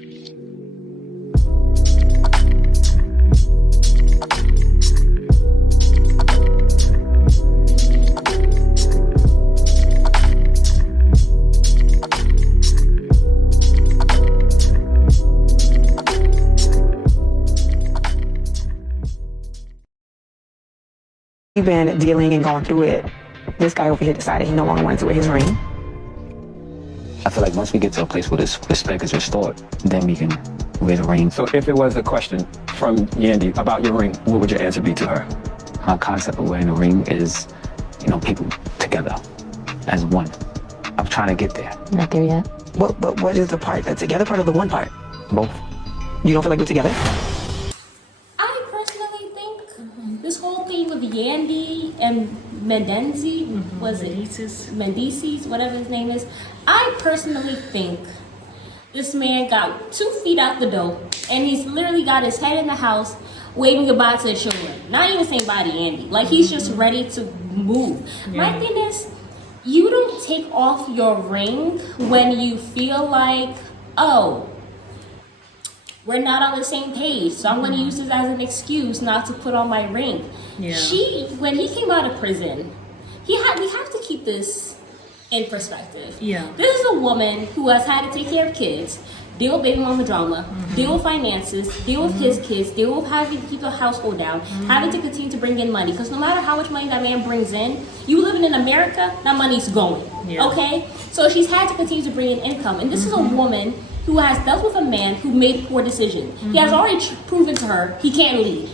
We've been dealing and going through it. This guy over here decided he no longer wanted to wear his ring. I feel like once we get to a place where this respect is restored, then we can wear the ring. So if it was a question from Yandy about your ring, what would your answer be to her? My concept of wearing a ring is, people together as one. I'm trying to get there. Not there yet. But what is the part, the together part or the one part? Both. You don't feel like we're together? I personally think this whole thing with Yandy and Mendeecees, Mendeecees, whatever his name is, I personally think this man got 2 feet out the door and he's literally got his head in the house waving goodbye to the children. Not even saying bye to Yandy. Like he's just ready to move. Yeah. My thing is, you don't take off your ring when you feel like, oh, we're not on the same page, so I'm going to use this as an excuse not to put on my ring. Yeah. When he came out of prison, we have to keep this in perspective. Yeah. This is a woman who has had to take care of kids, deal with baby mama drama, deal with finances, deal with his kids, deal with having to keep the household down, having to continue to bring in money. Because no matter how much money that man brings in, you living in America, that money's going. Yeah. Okay? So she's had to continue to bring in income. And this is a woman who has dealt with a man who made poor decisions. He has already proven to her he can't lead.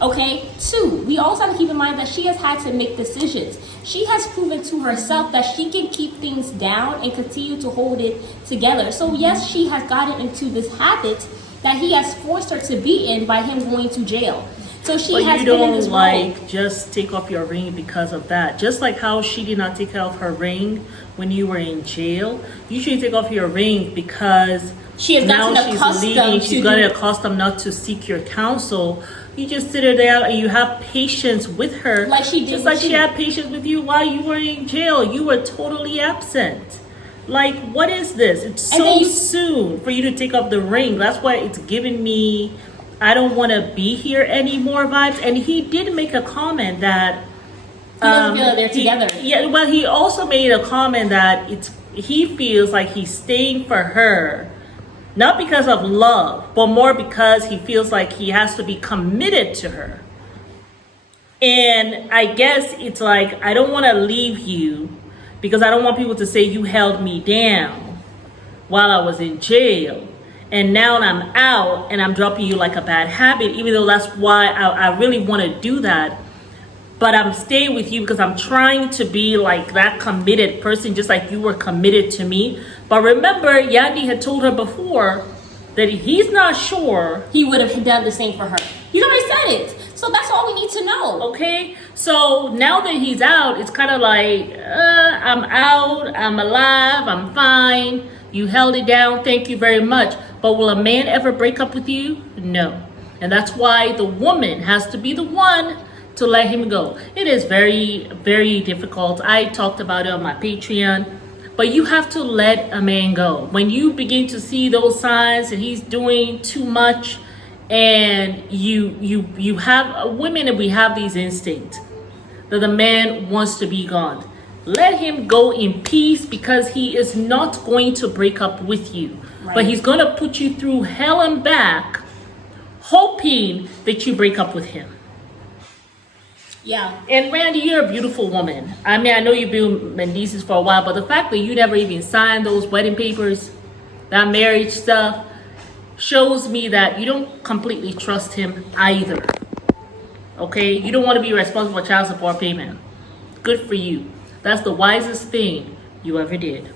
Okay? 2, we also have to keep in mind that she has had to make decisions. She has proven to herself that she can keep things down and continue to hold it together. So yes, she has gotten into this habit that he has forced her to be in by him going to jail. So she has been in this role. Just take off your ring because of that. Just like how she did not take off her ring when you were in jail, you should take off your ring because she has now she's leaving. She's gotten accustomed not to seek your counsel. You just sit her there and you have patience with her. Like she did. Just like she had patience with you while you were in jail. You were totally absent. Like, what is this? It's so soon for you to take off the ring. That's why it's giving me, I don't want to be here anymore vibes. And he did make a comment that he doesn't feel that they're together. Yeah, well, he also made a comment that he feels like he's staying for her, not because of love, but more because he feels like he has to be committed to her. And I guess it's like, I don't want to leave you because I don't want people to say you held me down while I was in jail. And now I'm out and I'm dropping you like a bad habit, even though that's why I really want to do that. But I'm staying with you because I'm trying to be like that committed person, just like you were committed to me. But remember, Yandy had told her before that he's not sure he would have done the same for her. He's already said it. So that's all we need to know. Okay? So now that he's out, it's kind of like, I'm out, I'm alive, I'm fine. You held it down, thank you very much. But will a man ever break up with you? No. And that's why the woman has to be the one to let him go. It is very, very difficult. I talked about it on my Patreon. But you have to let a man go. When you begin to see those signs that he's doing too much, and you have women, and we have these instincts that the man wants to be gone. Let him go in peace because he is not going to break up with you. Right. But he's going to put you through hell and back, hoping that you break up with him. Yeah. And Randy, you're a beautiful woman. I mean, I know you've been Mendeecees for a while, but the fact that you never even signed those wedding papers, that marriage stuff, shows me that you don't completely trust him either. Okay? You don't want to be responsible for child support payment. Good for you. That's the wisest thing you ever did.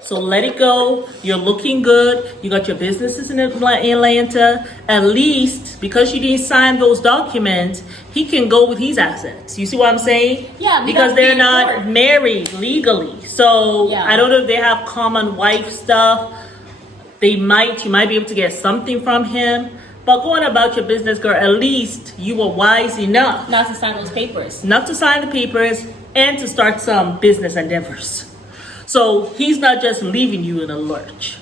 So let it go. You're looking good. You got your businesses in Atlanta. At least, because you didn't sign those documents, he can go with his assets. You see what I'm saying? Yeah. Because they're not married legally. So yeah. I don't know if they have common wife stuff. You might be able to get something from him. But going about your business, girl, at least you were wise enough not to sign those papers. Not to sign the papers and to start some business endeavors. So he's not just leaving you in a lurch.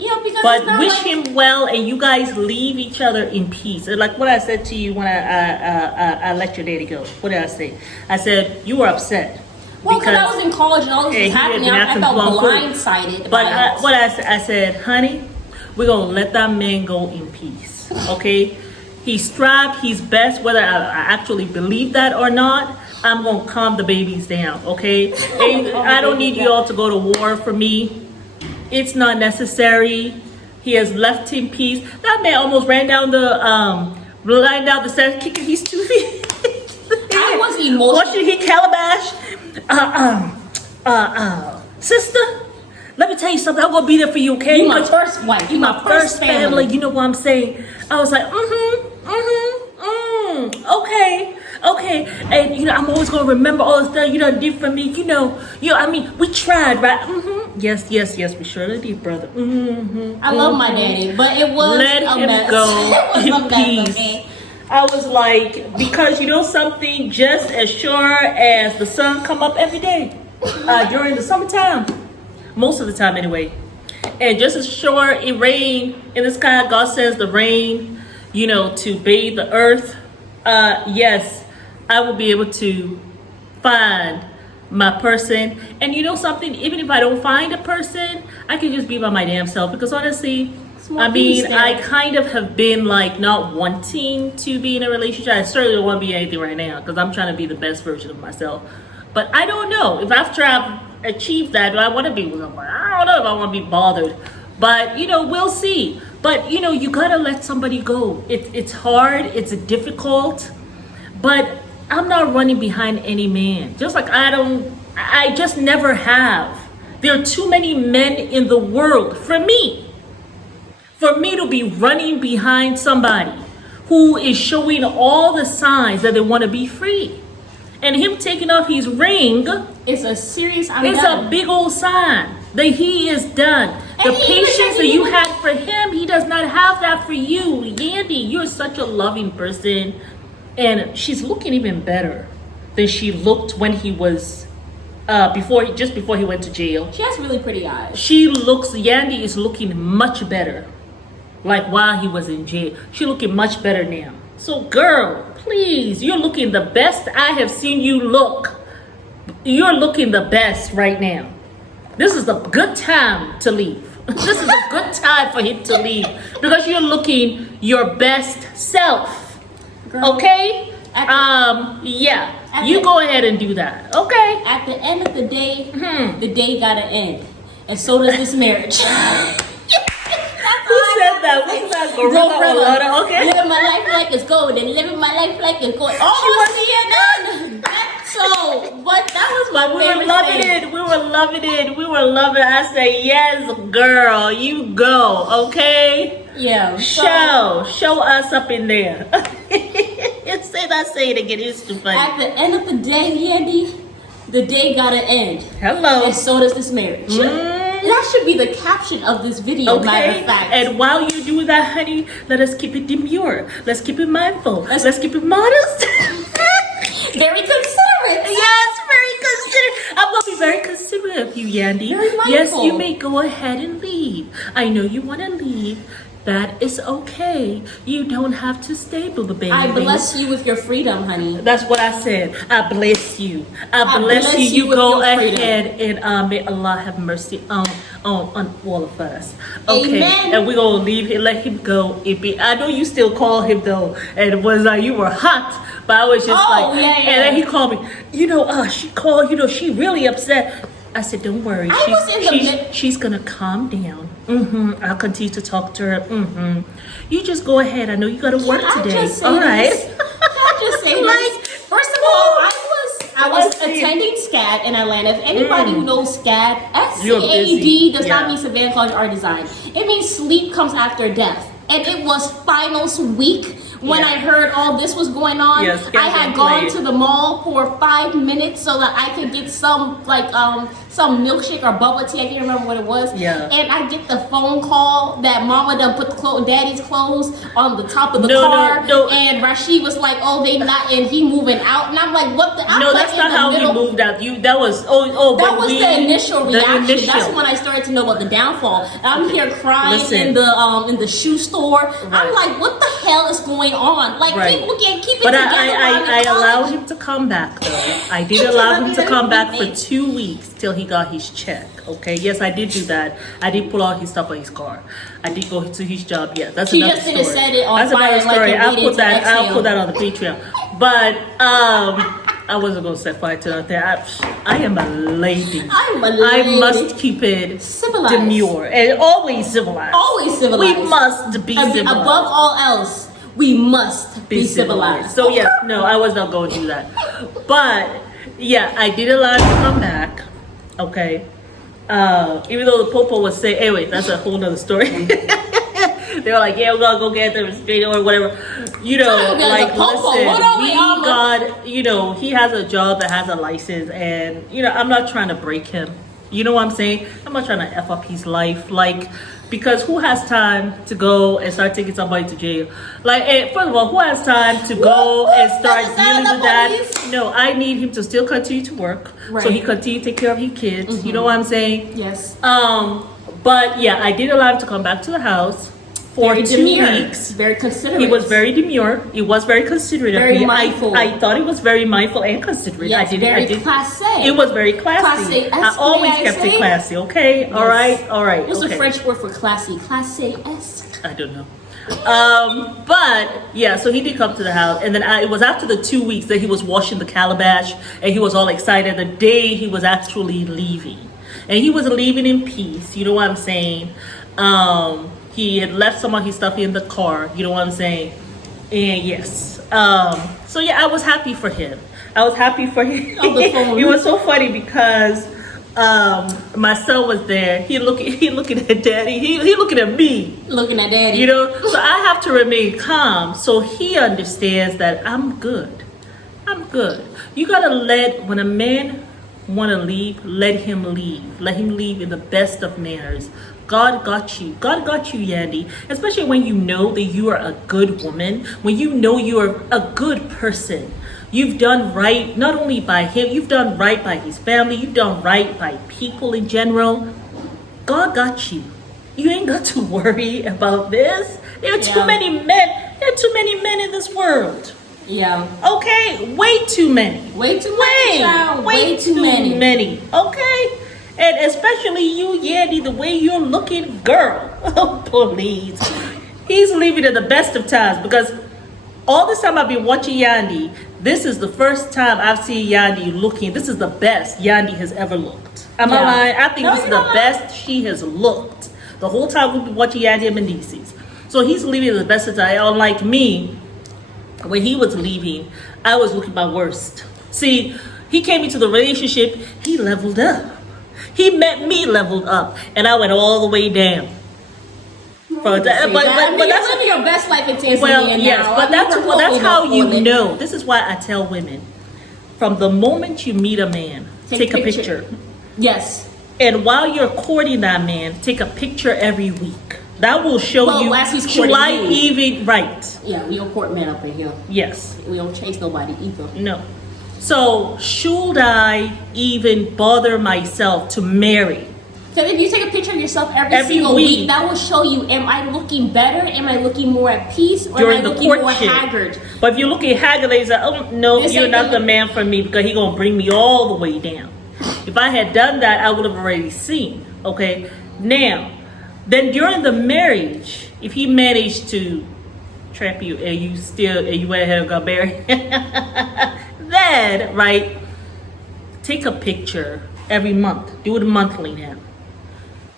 Yeah, because But it's not wish like, him well, and you guys leave each other in peace. And like what I said to you when I let your daddy go. What did I say? I said you were upset. well, because I was in college and all this was happening. I felt blindsided. But I said, honey, we're gonna let that man go in peace. Okay? He strived his best, whether I actually believe that or not. I'm gonna calm the babies down. Okay? And I don't need you all to go to war for me. It's not necessary. He has left in peace. That man almost ran down the stairs, kicking his 2 feet. I was emotional. What did he calabash? Sister, let me tell you something. I'm gonna be there for you, okay? You my first wife. You my first family. You know what I'm saying? I was like, okay. And you know, I'm always gonna remember all the stuff you done did for me. You know. I mean, we tried, right? Yes, we surely did, brother. I love my daddy, but it was Let a him mess. go It was in a mess, peace. okay? I was like, because you know something, just as sure as the sun come up every day during the summertime, most of the time anyway, and just as sure it rain in the sky, God sends the rain, you know, to bathe the earth. Yes, I will be able to find my person. And you know something, even if I don't find a person, I can just be by my damn self, because honestly, I mean, I kind of have been like not wanting to be in a relationship. I certainly don't want to be anything right now because I'm trying to be the best version of myself. But I don't know if after I've achieved that, do I want to be with someone? I don't know if I want to be bothered. But you know, we'll see. But you know, you gotta let somebody go. It's hard. It's difficult. But I'm not running behind any man. Just like I just never have. There are too many men in the world for me to be running behind somebody who is showing all the signs that they want to be free. And him taking off his ring It's a serious. is a big old sign that he is done. The patience that you had for him, he does not have that for you. Yandy, you're such a loving person. And she's looking even better than she looked when he was before he went to jail. She has really pretty eyes. Yandy is looking much better. Like while he was in jail. She's looking much better now. So girl, please, you're looking the best I have seen you look. You're looking the best right now. This is a good time to leave. This is a good time for him to leave. Because you're looking your best self. Girl, okay? Yeah. You go ahead and do that. Okay? At the end of the day, the day gotta end. And so does this marriage. Who said that? What's that? Gorilla? Okay. Living my life like it's gold and living my life like it's gold. Oh, CNN. So, but that was my favorite thing. We were loving it. I said, yes, girl, you go, okay? Yeah. Show us up in there. Say it again. It's too funny. At the end of the day, Yandy, the day gotta end. Hello. And so does this marriage. That should be the caption of this video, matter of fact. And while you do that, honey, let us keep it demure. Let's keep it mindful. Let's keep it modest. Very considerate. Yes, very considerate. I'm going to be very considerate of you, Yandy. Very mindful. Yes, you may go ahead and leave. I know you want to leave. That is okay. You don't have to stay, boo baby. I bless you with your freedom, honey. That's what I said. I bless you. I bless you. You go ahead and may Allah have mercy on all of us. Okay. Amen. And we're gonna leave him, let him go. I know you still call him though, and it was like you were hot, but I was just yeah. And then he called me. She called. She really upset. I said, don't worry. She's gonna calm down. I'll continue to talk to her. You just go ahead. I know you gotta work today. All right. Can I just say this? First of all, I was attending SCAD in Atlanta. If anybody who knows SCAD, SCAD does not mean Savannah College Art Design. It means sleep comes after death. And it was finals week when I heard all this was going on. Yes, I had gone to the mall for 5 minutes so that I could get some some milkshake or bubble tea. I can't remember what it was. Yeah. And I get the phone call that Mama done put Daddy's clothes on the top of the car. No. And Rashid was like, "Oh, they not," and he moving out. And I'm like, "What the?" I'm No, like that's not how he moved out. That was the initial reaction. The initial. That's when I started to know about the downfall. I'm here crying Listen. in the shoe store. Right. I'm like, "What the hell is going on?" Like Right. people can't keep it But together. I allowed him to come back though. I did allow him to come back for 2 weeks till he got his check. Okay, yes, I did do that. I did pull out his stuff on his car. I did go to his job. Yeah, that's She another just story. didn't set it on That's fire another like story. it did I'll put that on the Patreon. But I wasn't gonna set fire to that. I am a lady. I'm a lady. I must keep it Civilized. demure and always civilized. Always civilized. We must be civilized. Above all else, we must be civilized. So yes, no, I was not going to do that. But yeah, I did allow him to come back. Okay. Even though the popo was saying, anyway, that's a whole nother story. They were like, yeah, we're gonna go get them straight or whatever. You know, like listen, he has a job that has a license, and I'm not trying to break him. You know what I'm saying? I'm not trying to F up his life. Like, because who has time to go and start taking somebody to jail? Like, first of all, who has time to go and start dealing with that? No, I need him to still continue to work. Right. So he continue to take care of his kids. Mm-hmm. You know what I'm saying? Yes. But yeah, I did allow him to come back to the house for Very 2 demure. weeks. Very considerate. He was very demure. He was very considerate Very of me. mindful. I thought he was very mindful and considerate. Yes, I did. very classy. It was very classy. Classy. I always kept it classy. Okay. All right. What's okay. the French word for classy? Classy-esque. I don't know. But yeah, so he did come to the house, and then it was after the 2 weeks that he was washing the calabash, and he was all excited the day he was actually leaving, and he was leaving in peace. You know what I'm saying? He had left some of his stuff in the car. You know what I'm saying? And yes. So yeah, I was happy for him. On the phone. It was so funny because my son was there. He looking at daddy. He looking at me. Looking at daddy. You know, so I have to remain calm so he understands that I'm good. You gotta when a man wanna leave, let him leave. Let him leave in the best of manners. God got you, Yandy. Especially when you know that you are a good woman, when you know you are a good person. You've done right, not only by him, you've done right by his family, you've done right by people in general. God got you. You ain't got to worry about this. There are too many men. There are too many men in this world. Yeah. Okay? Way too many. Way too many, child. Way too many. Okay? And especially you, Yandy, the way you're looking, girl. Oh, please. He's leaving at the best of times because all this time I've been watching Yandy, this is the first time I've seen Yandy looking. This is the best Yandy has ever looked. Am I lying? I think this is the best she has looked. The whole time we've been watching Yandy and Mendeecees. So he's leaving at the best of time. Unlike me, when he was leaving, I was looking my worst. See, he came into the relationship, he leveled up. He met me leveled up, and I went all the way down. But that's living your best life in Tanzania. Well, yes, now. but that's how you know. This is why I tell women, from the moment you meet a man, take a picture. Yes. And while you're courting that man, take a picture every week. That will show you. As he's should I you. even right? Yeah, we don't court men up in here. Yes. We don't chase nobody either. No. So should I even bother myself to marry? So if you take a picture of yourself every single week, that will show you, am I looking better? Am I looking more at peace? Or during am I the looking courtship. more haggard? But if you're looking haggard, they say, oh, no, you're not the man for me because he's going to bring me all the way down. If I had done that, I would have already seen. Okay? Now, then during the marriage, if he managed to trap you and you went ahead and got married, then, right, take a picture every month. Do it monthly now.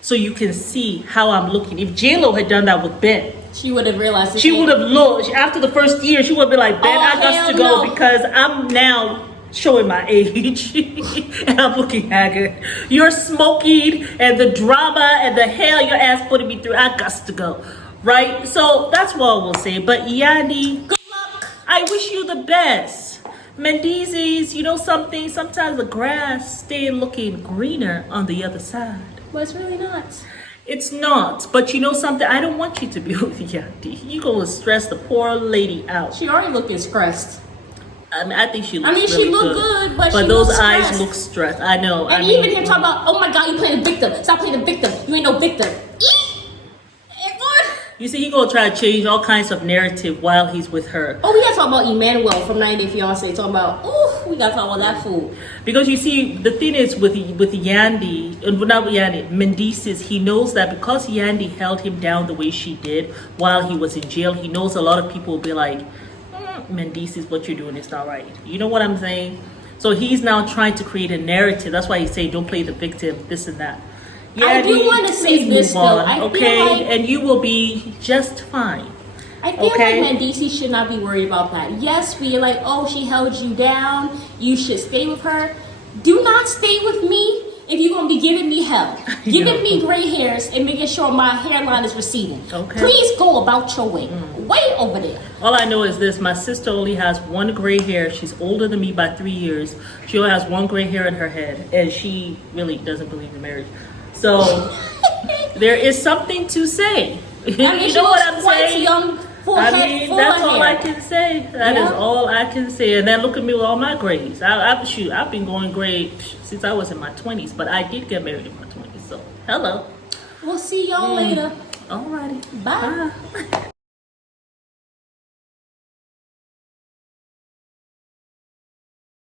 So you can see how I'm looking. If J-Lo had done that with Ben, she would have realized. She would have looked, after the first year, she would have been like, Ben, I got to go because I'm now showing my age and I'm looking haggard. You're smoking and the drama and the hell your ass putting me through, I got to go. Right? So that's what I will say. But Yandy, good luck. I wish you the best. Mendeecees, you know something? Sometimes the grass stay looking greener on the other side. But it's really not. It's not, but you know something? I don't want you to be with Yandy. You gonna stress the poor lady out. She already looking stressed. I mean, I think she looks I mean, really she looked good, but she those looks eyes stressed. look stressed. I know. And I mean, even him talking about, oh my God, you playing the victim. Stop playing the victim. You ain't no victim. you see, he gonna try to change all kinds of narrative while he's with her. Oh, we gotta talk about Emmanuel from 90 Day Fiance. Talking about, ooh, we gotta talk about that fool. Because you see, the thing is with Yandy, not with Yandy, Mendeecees, he knows that because Yandy held him down the way she did while he was in jail, he knows a lot of people will be like, Mendeecees, what you're doing is not right. You know what I'm saying? So he's now trying to create a narrative. That's why he's saying, don't play the victim, this and that. I do want to say this, though. I feel like, and you will be just fine. I feel like Mendeecees should not be worried about that. Yes, we're like, oh, she held you down. You should stay with her. Do not stay with me if you're going to be giving me hell. Giving me gray hairs and making sure my hairline is receding. Okay. Please go about your way. Way over there. All I know is this. My sister only has one gray hair. She's older than me by 3 years. She only has one gray hair in her head. And she really doesn't believe in marriage. So there is something to say. I mean, you know what I'm saying? Young, that's all I can say. That is all I can say. And then look at me with all my grays. I've been going gray since I was in my 20s, but I did get married in my 20s. So hello. We'll see y'all later. Alrighty. Bye. Bye.